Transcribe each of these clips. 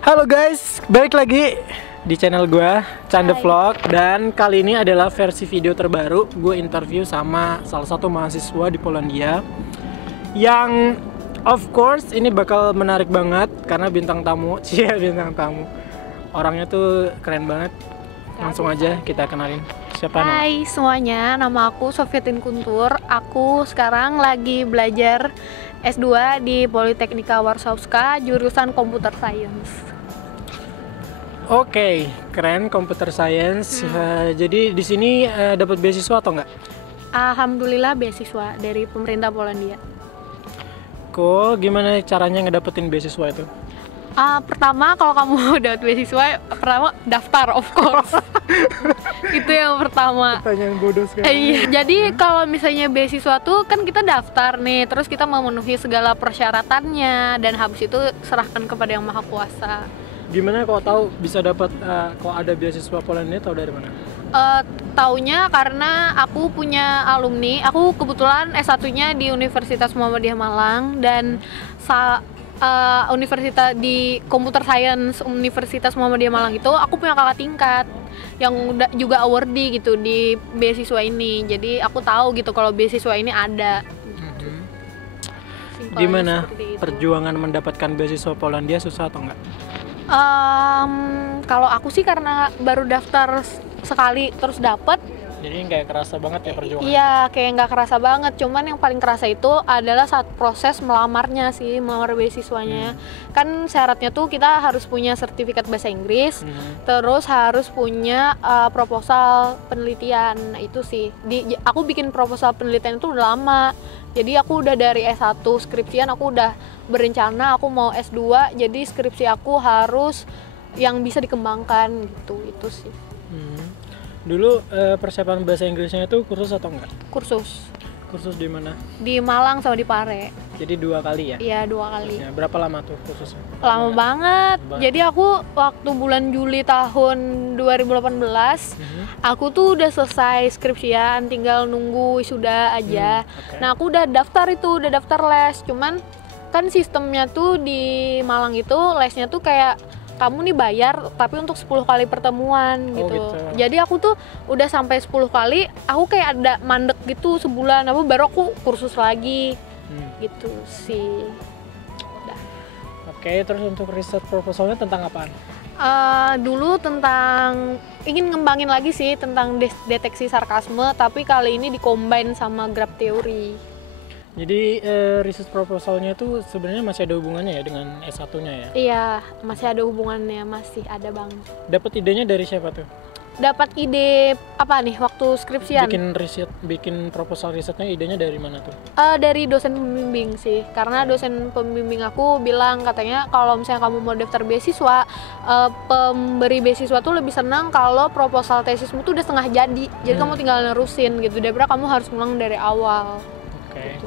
Halo guys, balik lagi di channel gue, Canda Hai. Vlog. Dan kali ini adalah versi video terbaru. Gue interview sama salah satu mahasiswa di Polandia, yang of course ini bakal menarik banget karena bintang tamu. Cia, bintang tamu. Orangnya tuh keren banget. Langsung aja kita kenalin. Siapa nama? Hai semuanya, nama aku Sofiatin Kuntur. Aku sekarang lagi belajar S2 di Politeknika Warszawska, jurusan Computer Science. Oke, keren, computer science. Jadi di sini dapat beasiswa atau enggak? Alhamdulillah beasiswa dari pemerintah Polandia. Kok gimana caranya ngedapetin beasiswa itu? Pertama kalau kamu dapat beasiswa, pertama daftar of course. Itu yang pertama. Pertanyaan bodoh sekali. Iya, jadi kalau misalnya beasiswa tuh kan kita daftar nih, terus kita memenuhi segala persyaratannya dan habis itu serahkan kepada Yang Maha Kuasa. Gimana kok tahu bisa dapat kok ada beasiswa Polandia, tahu dari mana? Taunya karena aku punya alumni, aku kebetulan S1-nya di Universitas Muhammadiyah Malang dan universitas di Computer Science Universitas Muhammadiyah Malang itu aku punya kakak tingkat yang udah juga awardee gitu di beasiswa ini. Jadi aku tahu gitu kalau beasiswa ini ada. Simpelnya Gimana seperti itu. perjuangan mendapatkan beasiswa Polandia, susah atau enggak? Kalau aku sih karena baru daftar sekali terus dapet. Jadi kayak kerasa banget ya perjuangan. Iya, kayak nggak kerasa banget. Cuman yang paling kerasa itu adalah saat proses melamarnya sih, melamar beasiswanya. Kan syaratnya tuh kita harus punya sertifikat bahasa Inggris, terus harus punya proposal penelitian. Nah, itu sih. Aku bikin proposal penelitian itu udah lama. Jadi aku udah dari S1 skripsian, aku udah berencana aku mau S2. Jadi skripsi aku harus yang bisa dikembangkan gitu. Itu sih. Dulu persiapan bahasa Inggrisnya itu kursus atau enggak? Kursus Kursus di mana? di Malang sama di Pare. Jadi 2 kali ya? Iya, 2 kali. Ya, berapa lama tuh kursusnya? Lama banget. Banget. Jadi aku waktu bulan Juli tahun 2018 aku tuh udah selesai skripsian, tinggal nunggu wisuda aja. Oke. Nah, aku udah daftar les. Cuman kan sistemnya tuh di Malang itu lesnya tuh kayak kamu nih bayar tapi untuk 10 kali pertemuan Oh, gitu. gitu. Jadi aku tuh udah sampai 10 kali, aku kayak ada mandek gitu sebulan, baru aku kursus lagi. Gitu sih. Oke, terus untuk riset proposalnya tentang apaan? Dulu tentang ingin ngembangin lagi sih tentang deteksi sarkasme, tapi kali ini dikombin sama graph theory. Jadi riset proposalnya itu sebenarnya masih ada hubungannya ya dengan S1-nya ya? Iya, masih ada hubungannya, masih ada bang. Dapat idenya dari siapa tuh? Dapat ide apa nih waktu skripsian? Bikin proposal risetnya, idenya dari mana tuh? Dari dosen pembimbing sih, karena dosen pembimbing aku bilang katanya kalau misalnya kamu mau daftar beasiswa, pemberi beasiswa tuh lebih senang kalau proposal tesismu tuh udah setengah jadi kamu tinggal nerusin gitu, daripada kamu harus ngulang dari awal. Oke.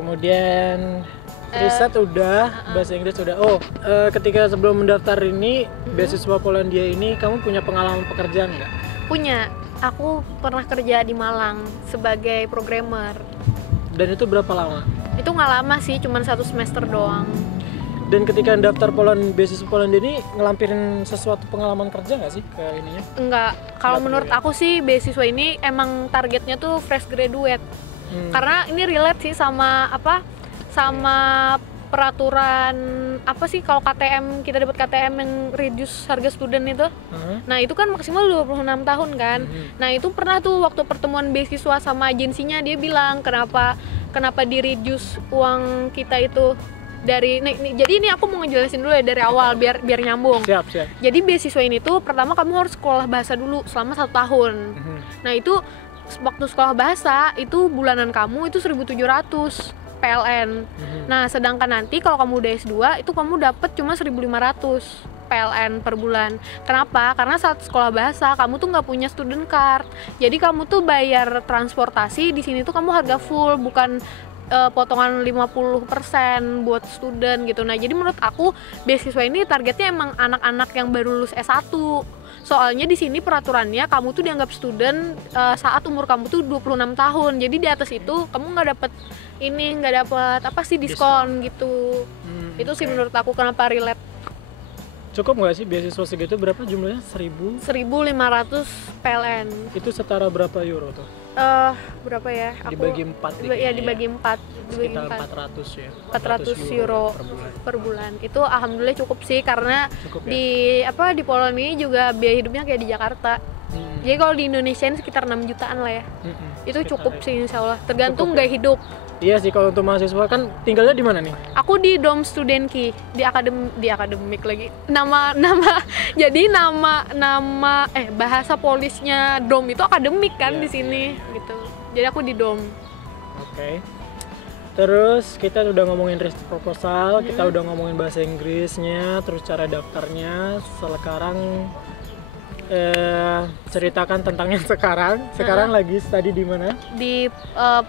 Kemudian riset udah, bahasa Inggris udah. Ketika sebelum mendaftar ini beasiswa Polandia ini, kamu punya pengalaman pekerjaan nggak? Punya, aku pernah kerja di Malang sebagai programmer. Dan itu berapa lama? Itu nggak lama sih, cuma 1 semester doang. Dan ketika daftar beasiswa Polandia ini ngelampirin sesuatu pengalaman kerja nggak sih ke ininya? Enggak, kalau Nggak menurut perlu ya? aku sih beasiswa ini emang targetnya tuh fresh graduate. Karena ini relate sih sama peraturan apa sih kalau KTM, kita dapat KTM yang reduce harga student itu. Nah, itu kan maksimal 26 tahun kan. Nah, itu pernah tuh waktu pertemuan beasiswa sama agensinya, dia bilang kenapa di reduce uang kita itu dari jadi ini aku mau ngejelasin dulu ya dari awal biar nyambung. Siap. Jadi beasiswa ini tuh pertama kamu harus sekolah bahasa dulu selama 1 tahun. Nah, itu waktu sekolah bahasa itu bulanan kamu itu 1.700 PLN. Nah, sedangkan nanti kalau kamu udah S2 itu kamu dapat cuma 1.500 PLN per bulan. Kenapa? Karena saat sekolah bahasa kamu tuh nggak punya student card. Jadi kamu tuh bayar transportasi di sini tuh kamu harga full, bukan potongan 50% buat student gitu. Nah, jadi menurut aku beasiswa ini targetnya emang anak-anak yang baru lulus S1. Soalnya di sini peraturannya kamu tuh dianggap student saat umur kamu tuh 26 tahun. Jadi di atas itu kamu nggak dapet Diskon diskon gitu. Itu sih menurut aku kenapa relate. Cukup nggak sih beasiswa segitu? Berapa jumlahnya? 1.000? 1.500 PLN. Itu setara berapa euro tuh? Berapa ya? Dibagi 4 ya dibagi 4. Sekitar 400 ya. 400 euro per bulan. Itu alhamdulillah cukup sih karena cukup, ya? di Poland ini juga biaya hidupnya kayak di Jakarta. Jadi kalau di Indonesia ini sekitar 6 jutaan lah ya. Itu cukup sih insya Allah. Tergantung gaya hidup. Iya sih, kalau untuk mahasiswa kan tinggalnya di mana nih? Aku di Dom Studenki, di akademik lagi. Jadi bahasa polisnya Dom itu akademik kan di sini gitu. Jadi aku di Dom. Oke. Terus kita udah ngomongin riset proposal, kita udah ngomongin bahasa Inggrisnya, terus cara daftarnya. Sekarang ceritakan tentang yang sekarang. Sekarang lagi study di mana? Di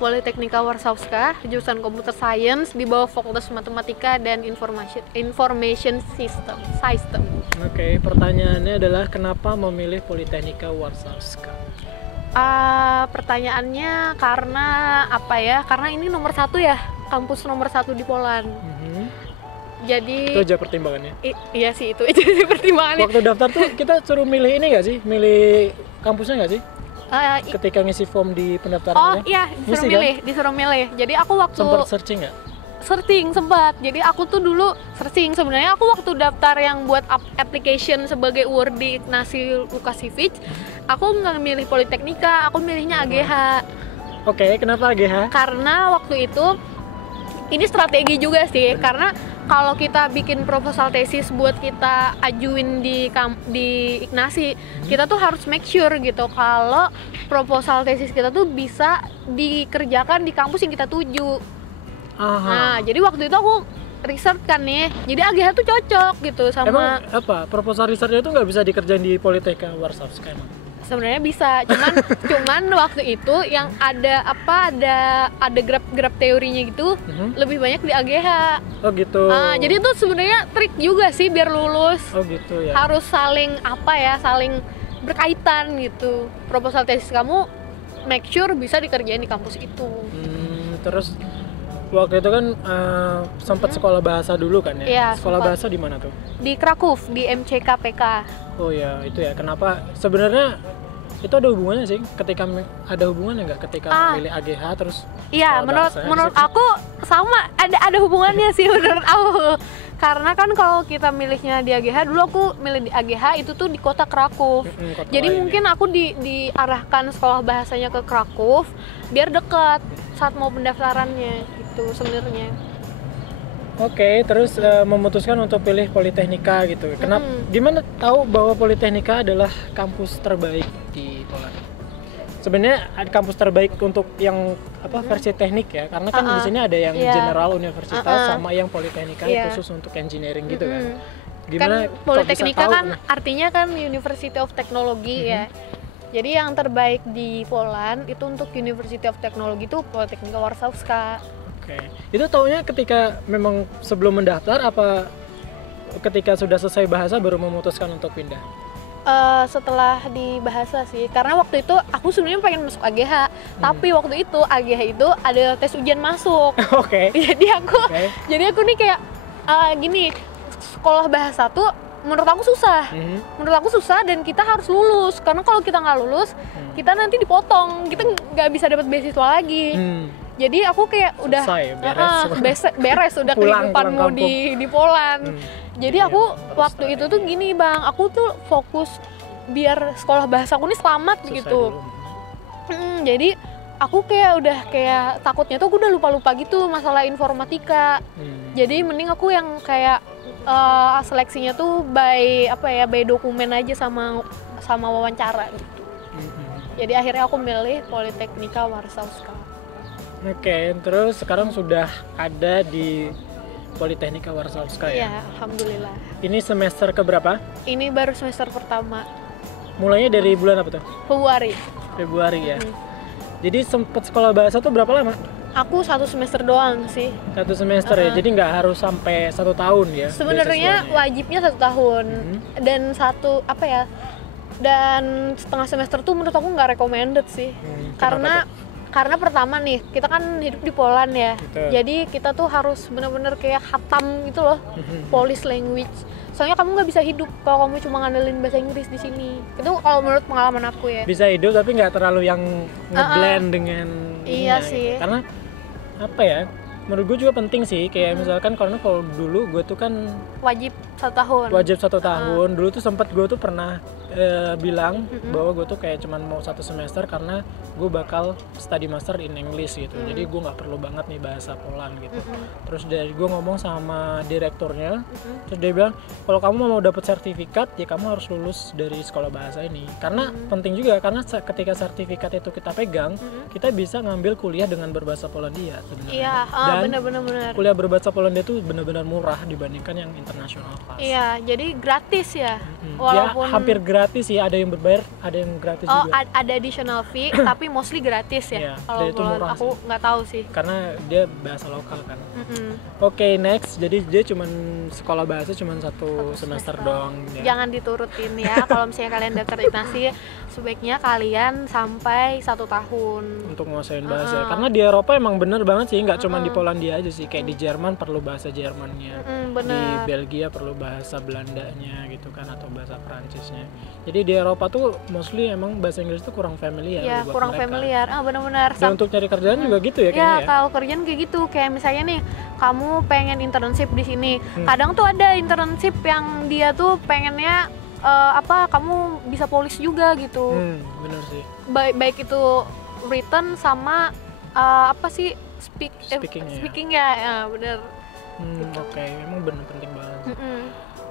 Politechnika Warszawska, jurusan Computer Science di bawah Fakultas Matematika dan Information System. Oke, pertanyaannya adalah kenapa memilih Politechnika Warszawska? Pertanyaannya karena apa ya? Karena ini nomor 1 ya, kampus nomor 1 di Poland. Jadi itu aja pertimbangannya. Iya sih, itu aja sih pertimbangannya. Waktu daftar tuh kita suruh milih ini nggak sih? Milih kampusnya nggak sih? Ketika ngisi form di pendaftaran. Oh iya, disuruh milih. Jadi aku waktu sempat searching nggak? Sempat. Jadi aku tuh dulu searching. Sebenarnya aku waktu daftar yang buat application sebagai UR di Ignacy Lukasiewicz, aku nggak milih Politechnika, aku milihnya AGH. Oke, kenapa AGH? Karena waktu itu ini strategi juga sih, karena kalau kita bikin proposal tesis buat kita ajuin di Ignacy, kita tuh harus make sure gitu kalau proposal tesis kita tuh bisa dikerjakan di kampus yang kita tuju. Nah, jadi waktu itu aku research kan nih, jadi AGH tuh cocok gitu sama. Emang apa? Proposal researchnya tuh nggak bisa dikerjain di Politechnika Warszawska emang? Sebenarnya bisa, cuman waktu itu yang ada graf teorinya gitu lebih banyak di AGH. Oh gitu. Jadi itu sebenarnya trik juga sih biar lulus. Oh gitu ya. Harus saling berkaitan gitu. Proposal tesis kamu make sure bisa dikerjain di kampus itu. Terus waktu itu kan sempat sekolah bahasa dulu kan ya? Iya, sekolah bahasa di mana tuh? Di Krakow, di MCKPK. Oh ya, itu ya. Kenapa? Sebenarnya itu ada hubungannya sih, ada hubungannya nggak ketika memilih AGH terus? Iya, menurut aku sama, ada hubungannya sih menurut aku. Karena kan kalau kita milihnya di AGH, dulu aku milih di AGH itu tuh di kota Krakow. Jadi mungkin aku diarahkan sekolah bahasanya ke Krakow biar dekat saat mau pendaftarannya gitu sebenarnya. Oke, terus memutuskan untuk pilih Politechnika gitu. Kenapa? Gimana tahu bahwa Politechnika adalah kampus terbaik di Poland? Sebenarnya kampus terbaik untuk yang versi teknik ya, karena kan di sini ada yang general universitas sama yang Politechnika khusus untuk engineering gitu kan. Gimana? Kan Politechnika kan artinya kan University of Technology ya. Jadi yang terbaik di Poland itu untuk University of Technology itu Politechnika Warszawska. Oke. Itu taunya ketika memang sebelum mendaftar apa ketika sudah selesai bahasa baru memutuskan untuk pindah? Setelah di bahasa sih, karena waktu itu aku sebenarnya pengen masuk AGH, tapi waktu itu AGH itu ada tes ujian masuk. Oke. Jadi aku nih kayak gini, sekolah bahasa tuh menurut aku susah dan kita harus lulus, karena kalau kita nggak lulus kita nanti dipotong, kita nggak bisa dapat beasiswa lagi. Jadi aku kayak udah beres udah kehidupanmu di Poland. Jadi aku waktu itu tuh gini bang, aku tuh fokus biar sekolah bahasa aku nih selamat gitu. Jadi aku kayak takutnya tuh aku udah lupa gitu masalah informatika. Jadi mending aku yang kayak seleksinya tuh by dokumen aja sama wawancara gitu. Jadi akhirnya aku milih Politechnika Warszawska. Oke, terus sekarang sudah ada di Politechnika Warszawska ya? Iya, alhamdulillah. Ini semester keberapa? Ini baru semester pertama. Mulainya dari bulan apa tuh? Februari ya? Jadi sempat sekolah bahasa tuh berapa lama? Aku 1 semester doang sih. 1 semester ya? Jadi nggak harus sampai 1 tahun ya? Sebenarnya wajibnya 1 tahun. Dan dan setengah semester tuh menurut aku nggak recommended sih. Karena Karena pertama nih, kita kan hidup di Poland ya. Betul. Jadi kita tuh harus bener-bener kayak hatam gitu loh, Polish language. Soalnya kamu nggak bisa hidup kalau kamu cuma ngandelin bahasa Inggris di sini. Itu kalau menurut pengalaman aku ya. Bisa hidup tapi nggak terlalu yang ngeblend dengan Iya ininya, sih. gitu. Karena apa ya? Menurut gue juga penting sih, kayak misalkan karena kalau dulu gue tuh kan Wajib 1 tahun. wajib 1 tahun. Dulu tuh sempat gue tuh pernah bilang bahwa gue tuh kayak cuman mau 1 semester karena gue bakal study master in English gitu. Jadi gue nggak perlu banget nih bahasa Poland gitu. Terus dari gue ngomong sama direkturnya, terus dia bilang kalau kamu mau dapat sertifikat ya kamu harus lulus dari sekolah bahasa ini. Karena penting juga karena ketika sertifikat itu kita pegang, kita bisa ngambil kuliah dengan berbahasa Polandia sebenarnya. Iya, Dan bener-bener. kuliah berbahasa Polandia itu benar-benar murah dibandingkan yang internasional kelas. Iya, jadi gratis ya. Ya hampir gratis sih, ada yang berbayar, ada yang gratis Oh, juga. ada additional fee, tapi mostly gratis ya. Iya, Kalau dan itu Poland murah aku nggak tahu sih. Karena dia bahasa lokal kan. Oke, next. Jadi dia cuman sekolah bahasa cuman 1 semester doang ya. Jangan diturutin ya. Kalau misalnya kalian daftar ITNASI, sebaiknya kalian sampai 1 tahun. Untuk menguasain bahasa. Karena di Eropa emang bener banget sih, nggak cuma di Polandia aja sih. Kayak di Jerman perlu bahasa Jermannya. Di Bener. Belgia perlu bahasa Belandanya gitu kan, atau bahasa Prancisnya. Jadi di Eropa tuh mostly emang bahasa Inggris tuh kurang familiar Ya, buat kurang mereka. familiar. Benar-benar. Dan untuk cari kerjaan juga gitu ya Ya, kayaknya ya. kalau kerjaan kayak gitu. Kayak misalnya nih, kamu pengen internship di sini. Kadang tuh ada internship yang dia tuh pengennya kamu bisa Polish juga gitu. Bener sih. Baik itu written sama speaking ya, bener. Oke, emang bener penting banget.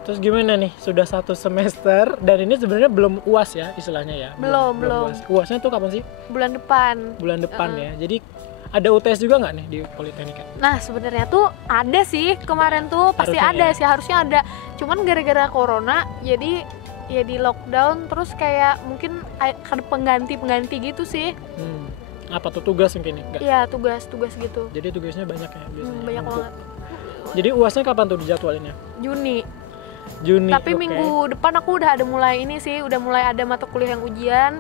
Terus gimana nih, sudah 1 semester dan ini sebenarnya belum UAS ya istilahnya ya? Belum. UAS. UASnya tuh kapan sih? Bulan depan. Bulan depan ya. Jadi ada UTS juga nggak nih di Politeknika? Nah, sebenarnya tuh ada sih kemarin tuh, pasti Harusnya ada sih, harusnya ada. Cuman gara-gara corona jadi ya di lockdown, terus kayak mungkin ada pengganti gitu sih. Apa tuh tugas mungkin nih? Nggak? Iya, tugas gitu. Jadi tugasnya banyak ya biasanya? Banyak Numpuk. banget. Jadi UASnya kapan tuh dijadwalinnya? Juni. Tapi oke. minggu depan aku udah ada mulai ada mata kuliah yang ujian.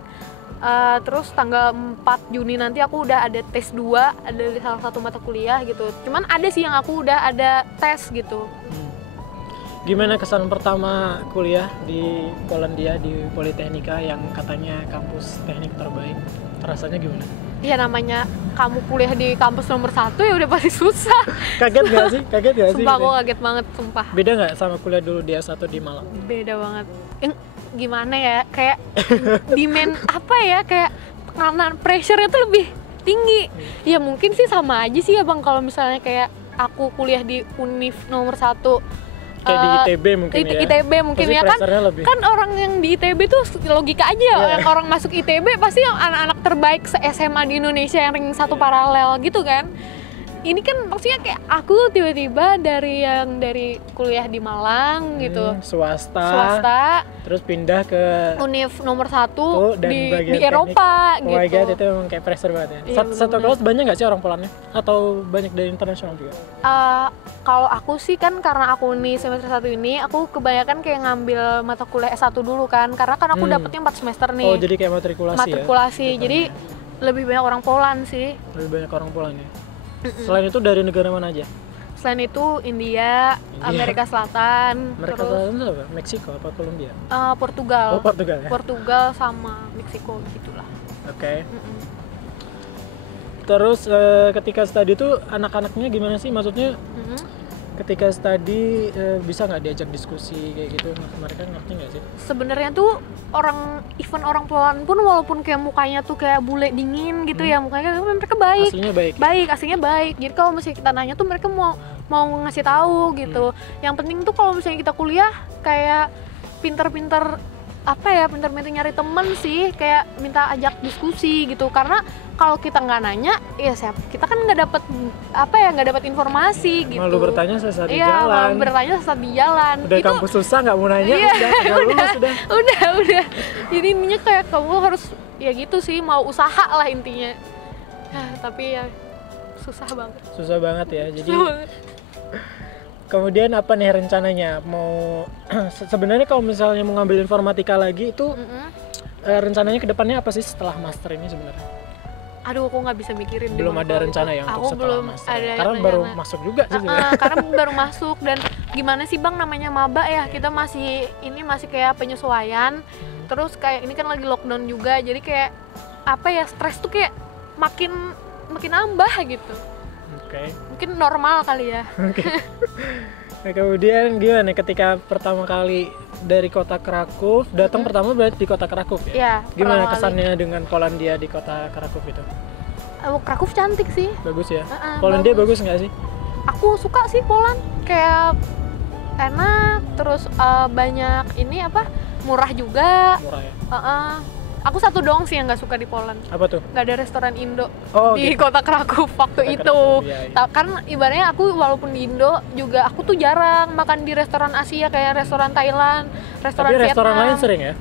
Terus tanggal 4 Juni nanti aku udah ada tes 2, ada salah satu mata kuliah gitu. Cuman ada sih yang aku udah ada tes gitu. Gimana kesan pertama kuliah di Polandia di Politeknika yang katanya kampus teknik terbaik? Rasanya gimana? Ya namanya kamu kuliah di kampus nomor 1 ya udah pasti susah. Kaget gak sih? Sumpah aku kaget banget, sumpah. Beda nggak sama kuliah dulu di S1 di Malang? Beda banget. Gimana ya, kayak demand kayak tekanan pressure-nya tuh lebih tinggi. Ya mungkin sih sama aja sih ya Bang, kalau misalnya kayak aku kuliah di Univ nomor 1 kayak di ITB mungkin ya. ITB mungkin pasti ya kan. lebih. Kan orang yang di ITB tuh logika aja yang orang masuk ITB pasti yang anak-anak terbaik se-SMA di Indonesia yang ranking 1 paralel gitu kan. Ini kan maksudnya kayak aku tiba-tiba dari kuliah di Malang gitu. Swasta. Terus pindah ke Univ nomor 1 di Eropa gitu. Oh my god, itu emang kayak pressure banget ya. Iya, Satu kelas banyak nggak sih orang Polandnya? Atau banyak dari internasional juga? Kalau aku sih kan karena aku nih semester 1 ini aku kebanyakan kayak ngambil mata kuliah S1 dulu kan. Karena kan aku dapetnya 4 semester nih. Oh, jadi kayak matrikulasi ya? Jadi lebih banyak orang Poland sih. Lebih banyak orang Poland ya? Selain itu dari negara mana aja? Selain itu India. Amerika Selatan. Amerika Selatan itu apa? Meksiko apa Kolombia? Portugal. Oh, Portugal ya? Portugal sama Meksiko gitulah. Oke. Terus ketika studi tuh anak-anaknya gimana sih? Maksudnya ketika studi bisa nggak diajak diskusi kayak gitu? Mereka ngerti nggak sih? Sebenarnya tuh orang Poland pun walaupun kayak mukanya tuh kayak bule dingin gitu ya, mukanya mereka baik. Aslinya baik. Jadi kalau misalnya kita nanya tuh mereka mau ngasih tahu gitu. Yang penting tuh kalau misalnya kita kuliah kayak pinter-pinter nyari temen sih, kayak minta ajak diskusi gitu. Karena kalau kita nggak nanya, ya kita kan nggak dapat informasi gitu. Malu bertanya saat di jalan. Udah itu, kampus susah nggak mau nanya, udah. Jadi intinya kayak kamu harus ya gitu sih, mau usaha lah intinya. Tapi ya susah banget ya. Jadi kemudian apa nih rencananya? Mau sebenarnya kalau misalnya mau ngambil informatika lagi itu rencananya ke depannya apa sih setelah master ini sebenarnya? Aduh, aku nggak bisa mikirin. Belum ada rencana ya untuk aku setelah belum master. ada Karena rencana. baru masuk juga sih sebenarnya. Karena baru masuk, dan gimana sih Bang, namanya maba ya, kita masih kayak penyesuaian. Terus kayak ini kan lagi lockdown juga, jadi kayak apa ya, stres tuh kayak makin nambah gitu. Oke. Mungkin normal kali ya. Nah, kemudian gimana ketika pertama kali dari kota Kraków datang, pertama berarti di kota Kraków ya? Iya. Gimana pertama kali. kesannya dengan Polandia di kota Kraków itu? Kraków cantik sih. Bagus ya? Heeh, Polandia bagus nggak sih? Aku suka sih Poland, kayak enak, terus banyak ini apa, murah juga. Murah ya? Aku satu doang sih yang nggak suka di Poland, Apa tuh? nggak ada restoran Indo Oh, di gitu. kota Kraków waktu Kota itu. Kraków, iya. Kan ibaratnya aku walaupun di Indo juga, aku tuh jarang makan di restoran Asia kayak restoran Thailand, restoran Tapi Vietnam. restoran lain sering ya?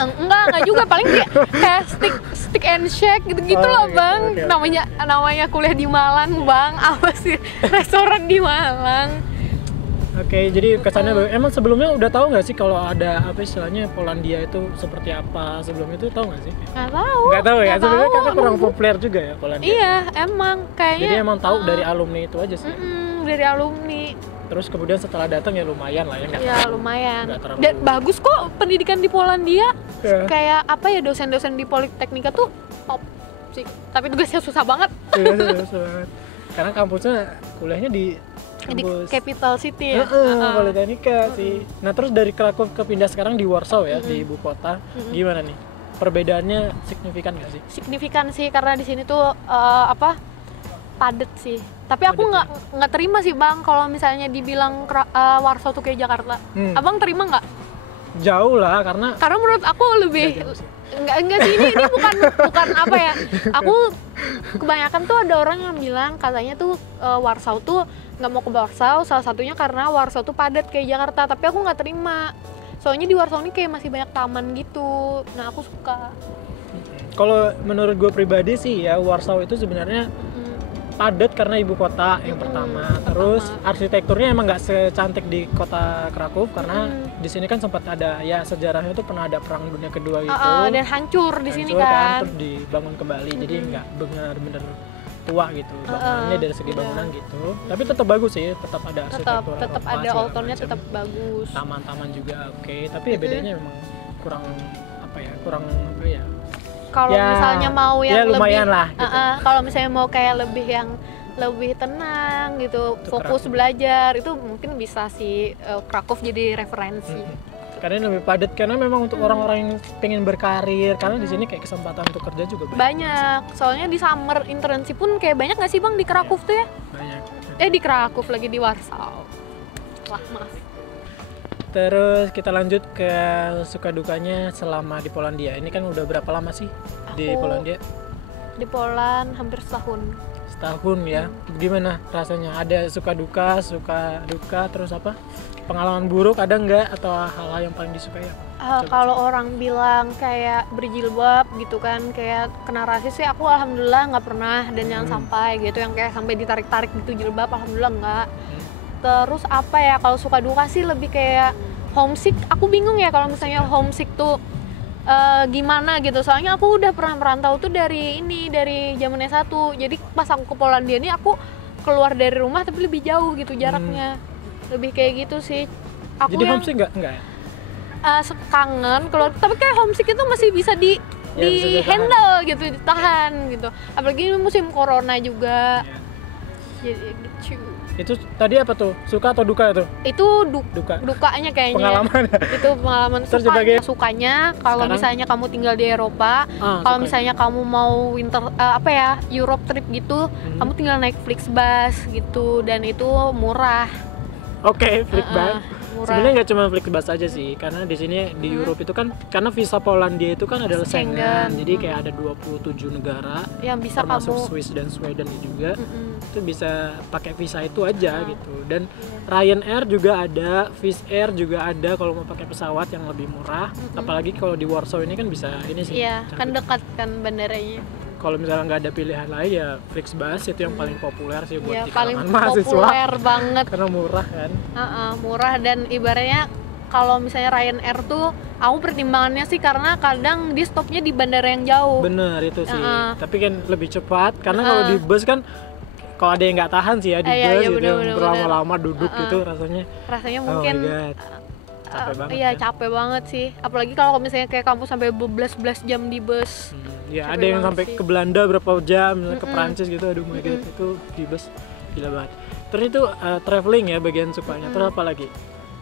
Enggak juga, paling kayak stick and shake gitu-gitu Oh, loh gitu, Bang. oke. Namanya kuliah di Malang Bang, apa sih restoran di Malang. Oke, jadi kesannya bagus. Emang sebelumnya udah tahu nggak sih kalau ada apa istilahnya Polandia itu seperti apa? Sebelum itu tahu nggak sih? Nggak tahu. Nggak tahu ya, Nggak sebenarnya tahu. karena kurang populer juga ya Polandia. Iya, emang kayaknya. Jadi emang tahu dari alumni itu aja sih. Dari alumni. Terus kemudian setelah datang ya lumayan lah ya. nggak Ya terlalu- lumayan. nggak terlalu- Dan bagus kok pendidikan di Polandia. Ya. Kayak apa ya, dosen-dosen di Politeknika tuh top sih. Tapi tugasnya susah banget. Iya, banget. Karena kampusnya kuliahnya di Di kampus Capital City ya. Politeknika sih. Nah, terus dari Krakow ke pindah sekarang di Warsaw ya, di ibu kota. Gimana nih? Perbedaannya signifikan nggak sih? Signifikan sih, karena di sini tuh padet sih. Tapi aku Padet nggak terima sih Bang kalau misalnya dibilang Warsaw tuh kayak Jakarta. Abang terima nggak? Jauh lah, karena Karena menurut aku lebih Nggak jauh sih. enggak sih, ini bukan apa ya. Aku kebanyakan tuh ada orang yang bilang katanya tuh Warsaw tuh nggak mau ke Warsaw, salah satunya karena Warsaw tuh padat kayak Jakarta. Tapi aku nggak terima. Soalnya di Warsaw ini kayak masih banyak taman gitu. Nah, aku suka. kalau menurut gue pribadi sih ya, Warsaw itu sebenarnya padat karena ibu kota yang pertama. Terus arsitekturnya emang nggak secantik di kota Krakow karena di sini kan sempat ada ya sejarahnya tuh pernah ada perang dunia kedua gitu. Dan hancur di sini Hancur kan. terus dibangun kembali, jadi nggak benar-benar tua gitu bangunannya dari segi bangunan gitu. Tapi tetap bagus sih, tetap ada arsitektur tetap Eropa, ada segala outdoornya, macam. tetap bagus. Taman-taman juga oke, tapi ya bedanya memang kurang kurang apa ya. Kalau Ya, misalnya mau ya yang lumayan lebih, lah, gitu. kalau misalnya mau kayak lebih tenang gitu, Itu fokus Krakow. belajar, itu mungkin bisa sih Krakow jadi referensi. Karena ini lebih padat, karena memang untuk orang-orang yang pengen berkarir, karena di sini kayak kesempatan untuk kerja juga Banyak, soalnya di summer internship pun kayak banyak nggak sih Bang di Krakow tuh ya? banyak. Di Krakow lagi, di Warsaw. Wah, maaf. Terus kita lanjut ke suka dukanya selama di Polandia. Ini kan udah berapa lama sih di Aku- Polandia? Di Poland hampir setahun. Setahun ya. Gimana rasanya? Ada suka duka, terus apa? Pengalaman buruk ada nggak, atau hal-hal yang paling disukai apa? Kalau orang bilang kayak berjilbab gitu kan, kayak kena rasis sih, aku alhamdulillah nggak pernah, dan jangan sampai gitu yang kayak sampai ditarik-tarik gitu jilbab, alhamdulillah nggak. Terus apa ya, kalau suka duka sih lebih kayak homesick. Aku bingung ya kalau misalnya homesick tuh gimana gitu, soalnya aku udah pernah merantau tuh dari zaman S1. Jadi pas aku ke Polandia ini aku keluar dari rumah tapi lebih jauh gitu jaraknya. Lebih kayak gitu sih. Aku Jadi yang homesick nggak ya? kangen keluar, tapi kayak homesick itu masih bisa di bisa ditahan. handle gitu, ditahan gitu. Apalagi ini musim corona juga. Ya. Jadi gitu. Itu tadi apa tuh? Suka atau duka itu? Itu Duka. dukanya kayaknya. Pengalaman. Itu pengalaman. Terus sebagai- Sukanya kalau Sekarang? misalnya kamu tinggal di Eropa, kalau suka. misalnya kamu mau winter Europe trip gitu, kamu tinggal naik Flixbus gitu, dan itu murah. Oke, Flixbus. Murah. Sebenarnya nggak cuma Flixbus aja sih, karena di sini di Europe itu kan, karena visa Polandia itu kan adalah Schengen. Schengen, jadi kayak ada 27 negara, Yang bisa termasuk kamu Swiss dan Sweden juga, Mm-mm. itu bisa pakai visa itu aja gitu. Dan Ryanair juga ada, Swiss Air juga ada kalau mau pakai pesawat yang lebih murah. Apalagi kalau di Warsaw ini kan bisa ini sih. Iya, kan cantik. dekat kan bandaranya. Kalau misalnya nggak ada pilihan lain ya Flixbus itu yang paling populer sih buat Iya, di paling kalangan mahasiswa. populer banget. Karena murah kan. Murah, dan ibaratnya kalau misalnya Ryanair tuh Aku pertimbangannya sih karena kadang dia stopnya di bandara yang jauh. Bener itu sih. Tapi kan lebih cepat karena kalau di bus kan kalau ada yang nggak tahan sih ya di bus iya, gitu bener, berlama-lama duduk gitu rasanya mungkin oh my God. Capek banget. Iya, kan? Capek banget sih. Apalagi kalau misalnya kayak kamu sampai 12 jam di bus. Ya Capek ada yang banget sampai sih. ke Belanda berapa jam, misalnya ke Prancis gitu. Aduh my God, itu di bus gila banget. Terus itu traveling ya bagian sukanya. Terus apa lagi?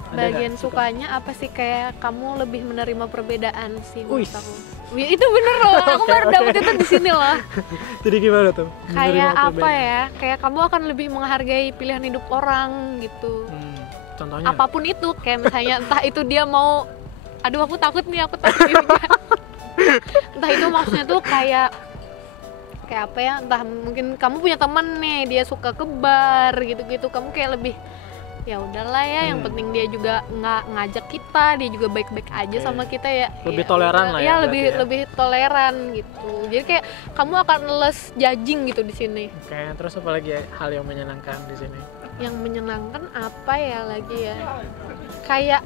Ada Bagian nggak suka? sukanya apa sih, kayak kamu lebih menerima perbedaan sih menurut Wih. aku. Itu bener loh, aku baru dapet itu di sini loh. Jadi gimana tuh? Kayak Menerima apa perbedaan? ya? Kayak kamu akan lebih menghargai pilihan hidup orang gitu. Contohnya? Apapun itu, kayak misalnya entah itu dia mau, aduh aku takut nih dirinya. Entah itu maksudnya tuh kayak apa ya? Entah mungkin kamu punya teman nih, dia suka ke bar gitu-gitu, kamu kayak lebih ya udahlah ya, yang penting dia juga nggak ngajak kita, dia juga baik-baik aja sama kita ya. Lebih ya toleran udah. lah ya, Ya berarti ya. lebih toleran gitu. Jadi kayak kamu akan less judging gitu di sini. Oke, terus apa lagi ya, hal yang menyenangkan di sini? Yang menyenangkan apa ya lagi ya? Kayak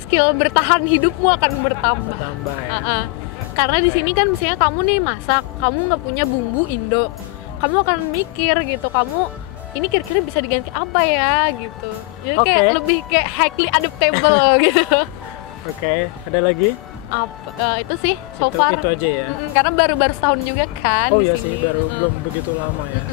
skill bertahan hidupmu akan bertambah. Bertambah ya. Karena di sini kan misalnya kamu nih masak, kamu nggak punya bumbu Indo, kamu akan mikir gitu, kamu ini kira-kira bisa diganti apa ya gitu. Jadi kayak lebih kayak highly adaptable gitu. Oke, ada lagi? Itu sih so far. Itu aja ya. Karena baru setahun juga kan Oh di iya sini. sih, baru belum begitu lama ya.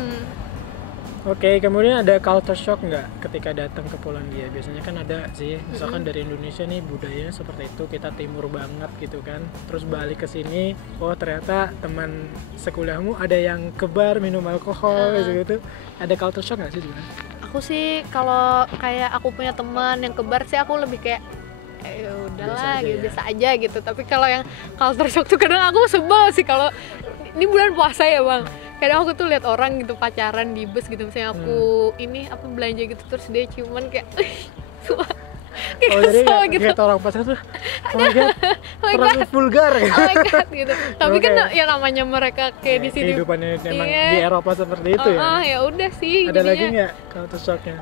Oke, kemudian ada culture shock nggak ketika datang ke Polandia? Biasanya kan ada sih, misalkan dari Indonesia nih budayanya seperti itu, kita timur banget gitu kan. Terus balik ke sini, oh ternyata teman sekolahmu ada yang ke bar minum alkohol gitu. Ada culture shock nggak sih sebenarnya? Aku sih kalau kayak aku punya teman yang ke bar sih aku lebih kayak ya udahlah gitu, biasa aja gitu. Tapi kalau yang culture shock tuh kadang aku sebel sih, kalau ini bulan puasa ya bang, kadang aku tuh lihat orang gitu pacaran di bus gitu, misalnya aku ini apa belanja gitu, terus dia ciuman kayak kayak Oh jadi kesel gitu. kayak orang pacaran tuh, oh my God, terlalu vulgar gitu. Oh my God gitu. Tapi kan Oke. ya namanya mereka kayak di sini. Kehidupannya memang Iya. di Eropa seperti itu ya. Ya udah sih. Ada lagi jadinya. nggak culture shocknya?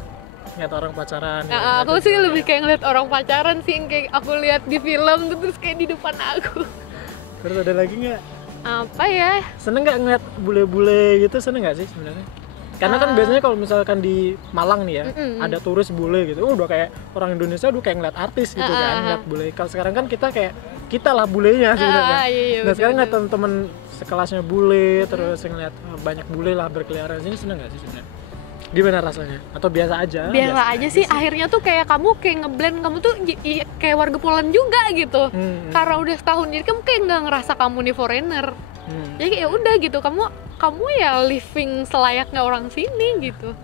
Ngeliat orang pacaran. Nah, ya, aku sih lebih kayak ngeliat orang pacaran sih, yang kayak aku lihat di film tuh, terus kayak di depan aku. Terus ada lagi nggak? Apa ya? Seneng nggak ngeliat bule-bule gitu? Seneng nggak sih sebenarnya? Karena kan biasanya kalau misalkan di Malang nih ya, ada turis bule gitu, udah kayak orang Indonesia udah kayak ngeliat artis gitu kan, ngeliat bule. Kalau sekarang kan kita lah bulenya sebenarnya. Iya, Nah sekarang betul. ngeliat temen-temen sekelasnya bule, terus ngeliat banyak bule lah berkeliaran sini, seneng nggak sih sebenarnya? Gimana rasanya? Atau biasa aja? Biasa aja sih. Akhirnya tuh kayak kamu kayak ngeblend, kamu tuh kayak warga Poland juga gitu. Karena udah setahun, jadi kamu kayak nggak ngerasa kamu nih foreigner. Jadi ya udah gitu, kamu ya living selayaknya orang sini gitu.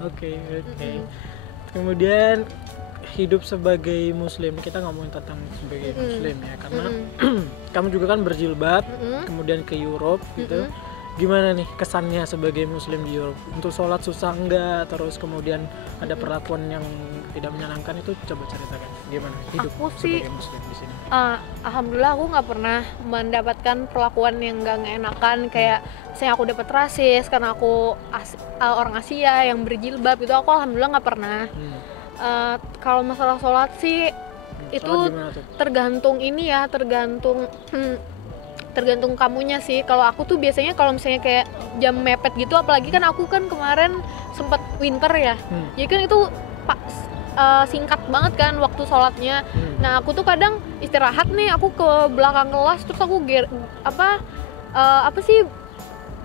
Oke. Kemudian hidup sebagai muslim, kita ngomongin tentang sebagai muslim ya, karena kamu juga kan berjilbab, kemudian ke Europe gitu. Gimana nih kesannya sebagai muslim di Europe? Untuk sholat susah enggak? Terus kemudian ada perlakuan yang tidak menyenangkan, itu coba ceritakan gimana hidup Aku sih, sebagai muslim di sini. Alhamdulillah aku nggak pernah mendapatkan perlakuan yang nggak enakan, kayak misalnya aku dapat rasis karena aku orang Asia yang berjilbab itu, aku alhamdulillah nggak pernah. Kalau masalah sholat sih itu Sholat gimana tuh? tergantung ini ya, tergantung kamunya sih. Kalau aku tuh biasanya kalau misalnya kayak jam mepet gitu, apalagi kan aku kan kemarin sempat winter ya, jadi kan itu singkat banget kan waktu sholatnya. Nah aku tuh kadang istirahat nih, aku ke belakang kelas, terus aku apa sih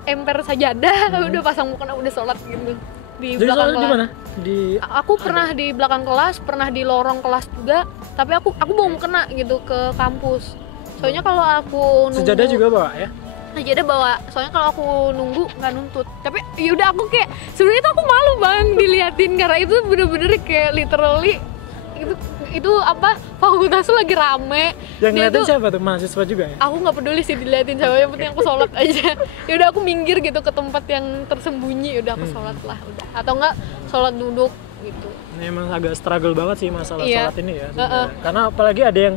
emper sajadah, udah pasang mukena, udah sholat gitu di Jadi belakang sholat kelas. di mana? Aku pernah di belakang kelas, pernah di lorong kelas juga, tapi aku bawa mukena gitu ke kampus. Soalnya kalau aku nunggu, Sejadah juga bawa ya? sejadah bawa. Soalnya kalau aku nunggu nggak nuntut. Tapi yaudah, aku kayak sebenarnya tuh aku malu bang diliatin, karena itu bener-bener kayak literally itu apa, fakultas tuh lagi rame. Yang Dia ngeliatin tuh- siapa tuh? Mahasiswa juga ya? Aku nggak peduli sih diliatin siapa, yang penting aku sholat aja. Ya udah, aku minggir gitu ke tempat yang tersembunyi, udah aku sholat lah udah. Atau enggak sholat duduk gitu. Ini emang agak struggle banget sih masalah Iya. sholat ini ya sebenarnya. Karena apalagi ada yang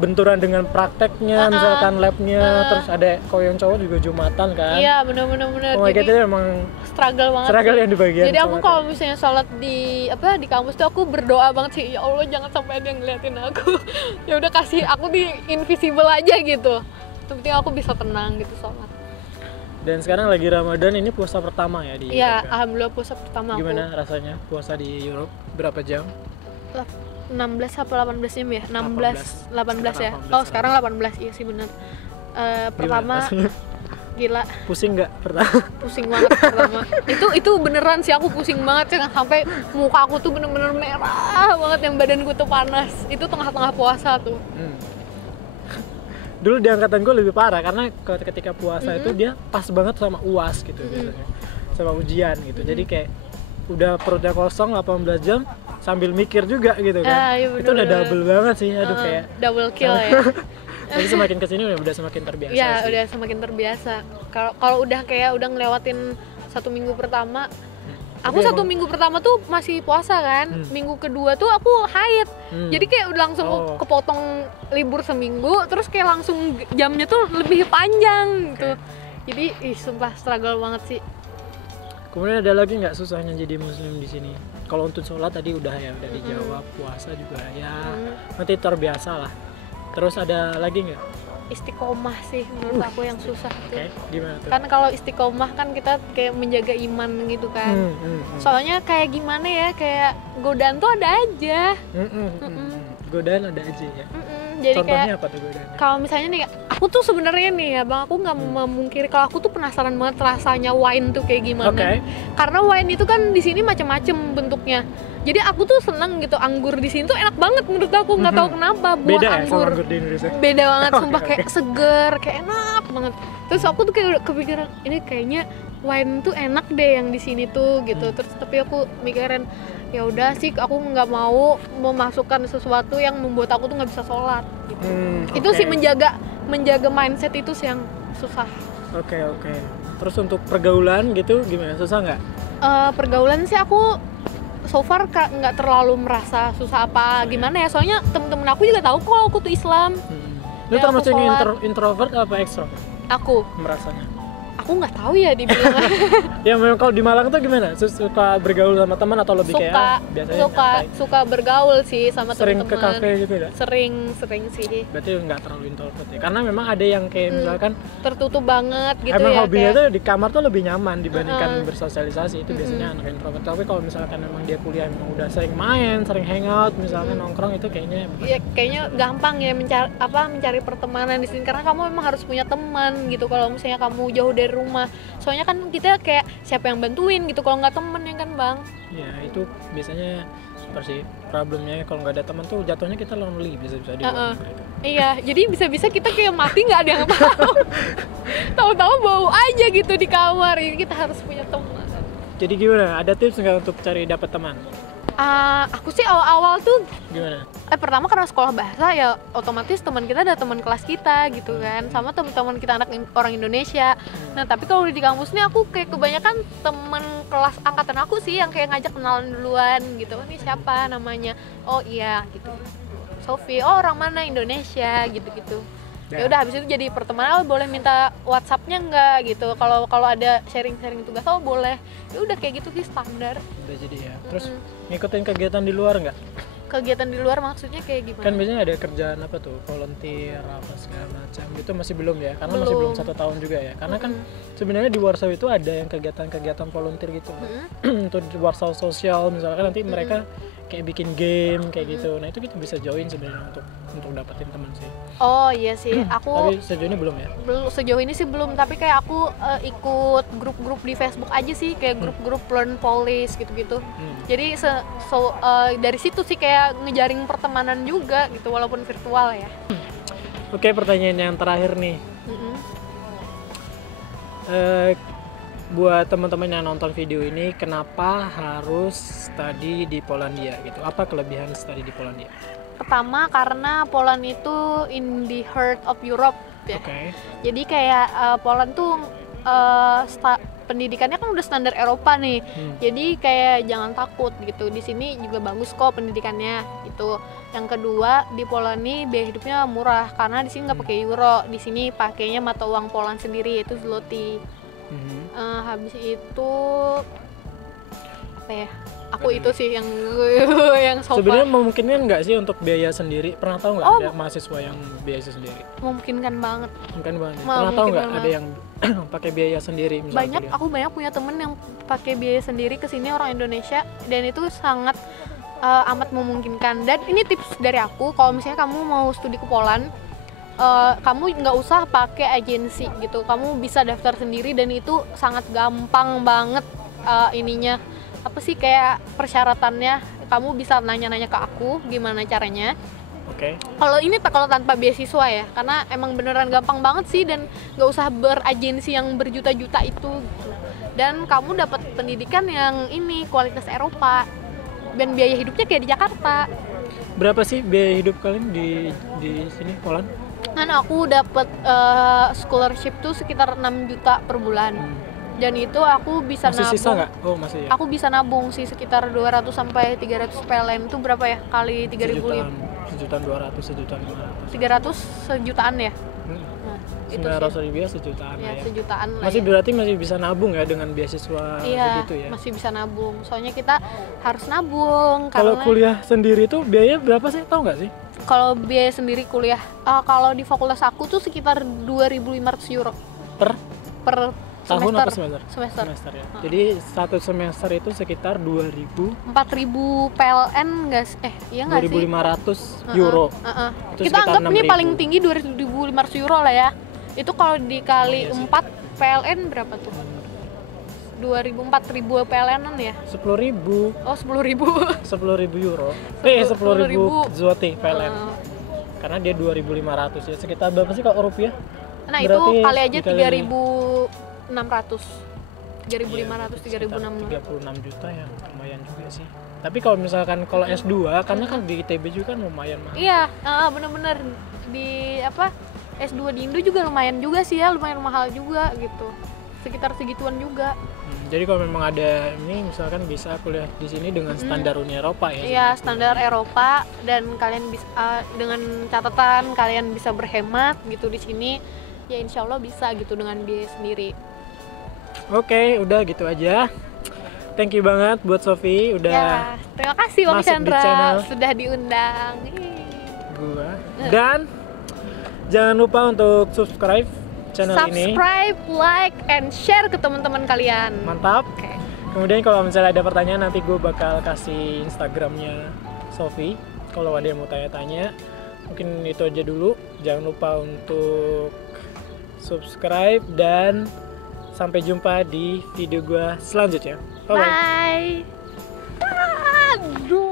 benturan dengan prakteknya, misalkan labnya, terus ada kalau yang cowok juga Jumatan kan. Iya, benar. Oh my god, itu emang struggle banget. Struggle yang di bagian. Jadi aku kalau misalnya sholat di kampus tuh aku berdoa banget sih, ya Allah jangan sampai ada yang ngeliatin aku. Ya udah kasih aku di invisible aja gitu. Yang penting aku bisa tenang gitu sholat. Dan sekarang lagi Ramadan, ini puasa pertama ya di Iya, Europe? alhamdulillah puasa pertama aku. Gimana rasanya puasa di Europe? Berapa jam? 16 apa 18 jam ya? 18 ya. 18. Oh, sekarang 18. Iya sih benar. Pertama gila, pusing nggak pertama? pusing banget pertama. Itu beneran sih, aku pusing banget sih, sampai muka aku tuh bener-bener merah banget, yang badanku tuh panas. Itu tengah-tengah puasa tuh. Dulu di angkatan gue lebih parah karena ketika puasa itu dia pas banget sama UAS gitu biasanya, sama ujian gitu. Jadi kayak udah perutnya kosong 18 jam sambil mikir juga gitu kan. Iya, itu udah double banget sih, aduh kayak double kill ya. tapi semakin kesini udah semakin terbiasa Iya, sih. udah semakin terbiasa. Kalau udah kayak udah ngelewatin 1 minggu pertama, aku 1 minggu pertama tuh masih puasa kan, minggu kedua tuh aku haid. Jadi kayak udah langsung kepotong libur seminggu, terus kayak langsung jamnya tuh lebih panjang gitu. Jadi sumpah struggle banget sih. Kemudian ada lagi nggak susahnya jadi muslim di sini? Kalau untuk sholat tadi udah dijawab, puasa juga ya nanti terbiasa lah. Terus ada lagi nggak? Istiqomah sih menurut aku yang susah tuh. Gimana tuh? Kan kalau istiqomah kan kita kayak menjaga iman gitu kan. Soalnya kayak gimana ya, kayak godaan tuh ada aja. Godaan ada aja ya. Jadi contohnya kayak apa tuh godaannya? kalau misalnya nih, aku tuh sebenarnya nih ya bang, aku nggak memungkiri kalau aku tuh penasaran banget rasanya wine tuh kayak gimana. Karena wine itu kan di sini macam-macam bentuknya. Jadi aku tuh seneng gitu, anggur di sini tuh enak banget menurut aku, nggak tahu kenapa. Buah beda anggur. Ya sama anggur di Indonesia? Beda banget, sumpah kayak seger, kayak enak banget. Terus aku tuh kayak udah kepikiran, ini kayaknya wine tuh enak deh yang di sini tuh gitu. Terus tapi aku mikirin, ya udah sih aku nggak mau memasukkan sesuatu yang membuat aku tuh nggak bisa sholat gitu. Itu sih menjaga mindset itu sih yang susah. Oke. Terus untuk pergaulan gitu gimana, susah nggak? Pergaulan sih aku so far nggak terlalu merasa susah apa gimana ya, soalnya temen-temen aku juga tahu kalau aku tuh Islam. Lu termasuk introvert apa ekstrovert? Aku merasanya aku nggak tahu ya dibilang. Ya memang kalau di Malang tuh gimana? Suka bergaul sama teman atau lebih kayak biasanya suka bergaul sih sama teman-teman. Sering ke kafe gitu ya? Sering sih. Berarti nggak terlalu introvert ya? Karena memang ada yang kayak misalkan tertutup banget gitu emang ya. Hobinya tuh di kamar tuh lebih nyaman dibandingkan bersosialisasi. Itu biasanya anak introvert. Tapi kalau misalkan memang dia kuliah memang udah sering main, sering hangout, misalkan nongkrong, itu kayaknya kayaknya gampang ya mencari pertemanan di sini, karena kamu memang harus punya teman gitu. Kalau misalnya kamu jauh dari rumah, soalnya kan kita kayak siapa yang bantuin gitu kalau nggak temen ya kan bang. Ya itu biasanya seperti problemnya, kalau nggak ada teman tuh jatuhnya kita lonely, bisa dibilang gitu. Iya, jadi bisa-bisa kita kayak mati nggak ada yang tahu bau aja gitu di kamar. Jadi kita harus punya teman. Jadi gimana, ada tips nggak untuk cari dapat teman? Aku sih awal-awal tuh gimana? Pertama karena sekolah bahasa ya otomatis teman kita ada teman kelas kita gitu kan, sama teman-teman kita orang Indonesia. Nah tapi kalau di kampus nih aku kayak kebanyakan teman kelas angkatan aku sih yang kayak ngajak kenalan duluan gitu. Ini siapa namanya? Oh iya gitu. Sofi, oh orang mana, Indonesia gitu-gitu. Ya udah habis itu jadi pertemanan, boleh minta WhatsApp-nya enggak gitu. Kalau ada sharing-sharing tugas boleh. Ya udah kayak gitu sih standar. Udah jadi ya. Terus ngikutin kegiatan di luar enggak? Kegiatan di luar maksudnya kayak gimana? Kan biasanya ada kerjaan apa tuh, volunteer apa segala macam. Itu masih belum ya, karena masih belum 1 tahun juga ya. Karena kan sebenarnya di Warsaw itu ada yang kegiatan volunteer gitu. Untuk Warsaw sosial misalkan nanti mereka kayak bikin game kayak gitu. Nah itu kita bisa join sebenarnya untuk dapetin teman sih. Oh iya sih, aku tapi sejauh ini belum ya? Sejauh ini sih belum, tapi kayak aku ikut grup-grup di Facebook aja sih, kayak grup-grup Learn Polish gitu-gitu. Jadi dari situ sih kayak ngejaring pertemanan juga gitu, walaupun virtual ya. Oke, pertanyaan yang terakhir nih. Buat teman-teman yang nonton video ini, kenapa harus study di Polandia gitu? Apa kelebihan study di Polandia? Pertama karena Poland itu in the heart of Europe ya. Jadi kayak Poland tuh pendidikannya kan udah standar Eropa nih. Jadi kayak jangan takut gitu. Di sini juga bagus kok pendidikannya itu. Yang kedua, di Poland nih biaya hidupnya murah karena di sini nggak pakai euro. Di sini pakainya mata uang Poland sendiri, yaitu zloty. Habis itu apa ya? Aku itu sih yang so far. Sebenarnya memungkinkan nggak sih untuk biaya sendiri? Pernah tahu nggak ada mahasiswa yang biaya sendiri? Memungkinkan banget. Mungkin banget. Pernah tahu nggak ada yang pakai biaya sendiri misalnya? Banyak, aku banyak punya temen yang pakai biaya sendiri ke sini, orang Indonesia, dan itu sangat amat memungkinkan. Dan ini tips dari aku, kalau misalnya kamu mau studi ke Poland, kamu nggak usah pakai agensi gitu, kamu bisa daftar sendiri dan itu sangat gampang banget ininya. Apa sih kayak persyaratannya, kamu bisa nanya-nanya ke aku gimana caranya. Oke. Kalau tanpa beasiswa ya, karena emang beneran gampang banget sih dan nggak usah beragensi yang berjuta-juta itu gitu. Dan kamu dapat pendidikan yang ini kualitas Eropa dan biaya hidupnya kayak di Jakarta. Berapa sih biaya hidup kalian di sini Poland? Kan aku dapat scholarship tuh sekitar 6 juta per bulan. Dan itu aku bisa masih nabung. Sisa nggak? Oh masih ya. Aku bisa nabung sih sekitar 200 sampai 300 PLN itu berapa ya? Kali 3.000. Sejutaan 200, sejutaan 500. 300 sejutaan ya? Nah, itu 900 ribu sejutaan ya, ya. sejutaan lah. Masih ya. Berarti masih bisa nabung ya dengan beasiswa segitu ya? Masih bisa nabung. Soalnya kita harus nabung. Kalau karena kuliah sendiri tuh biaya berapa sih? Tahu nggak sih? kalau biaya sendiri kuliah, kalau di fakultas aku tuh sekitar 2.500 euro Per tahun semester. apa semester? Semester Ya. Jadi satu semester itu sekitar 4.000 PLN nggak sih? Iya nggak sih? 2.500 euro. Itu Kita sekitar anggap nih 6.000. paling tinggi 2.500 euro lah ya. Itu kalau dikali 4 PLN berapa tuh? 4.000 PLN-an ya? 10.000. Oh, 10.000. 10.000 euro. 10.000 zloty PLN. Karena dia 2.500 ya. Sekitar berapa sih kalau rupiah? Nah, Berarti itu kali aja dikali 3.600. 3.500, 3.600. 36 juta ya, lumayan juga sih. Tapi kalau misalkan kalau S2, karena kan di ITB juga kan lumayan mahal. Iya, bener-bener di S2 di Indo juga lumayan juga sih ya, lumayan mahal juga gitu. Sekitar segituan juga. Jadi kalau memang ada ini misalkan bisa kuliah di sini dengan standar Uni Eropa ya. Iya, standar Eropa, dan kalian bisa dengan catatan kalian bisa berhemat gitu di sini. Ya insya Allah bisa gitu dengan biaya sendiri. Oke, udah gitu aja. Thank you banget buat Sofi udah Ya, terima kasih Om masuk di Chandra channel sudah diundang. gua. Dan jangan lupa untuk subscribe channel ini. Subscribe, like, and share ke teman-teman kalian. Mantap. Oke. Kemudian kalau misalnya ada pertanyaan nanti gue bakal kasih Instagramnya Sofi. Kalau ada yang mau tanya-tanya, mungkin itu aja dulu. Jangan lupa untuk subscribe dan sampai jumpa di video gue selanjutnya. Bye bye. Bye. Aduh.